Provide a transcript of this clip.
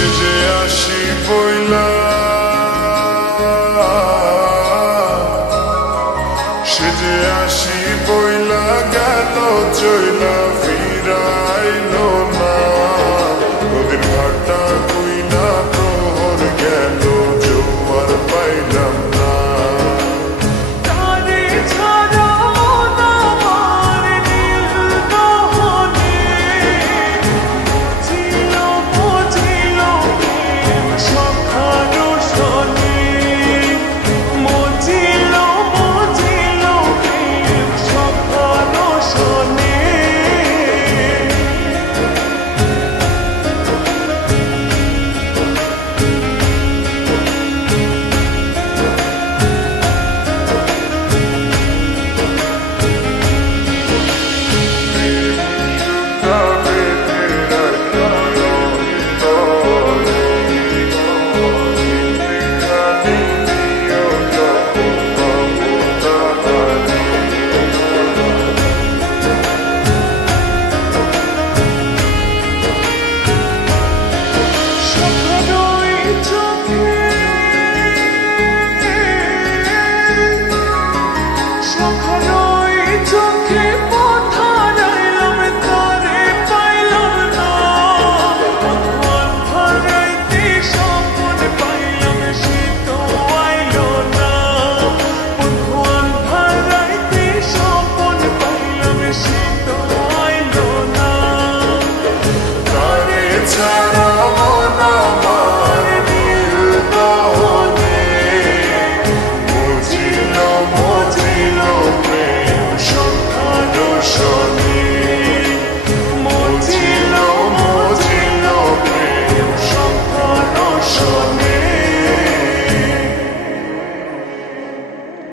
শেষে যে আসি বইলা সে যে আসি বইলা গেল চইলা ফিরাইলো চোখে। সখা রই চোখে।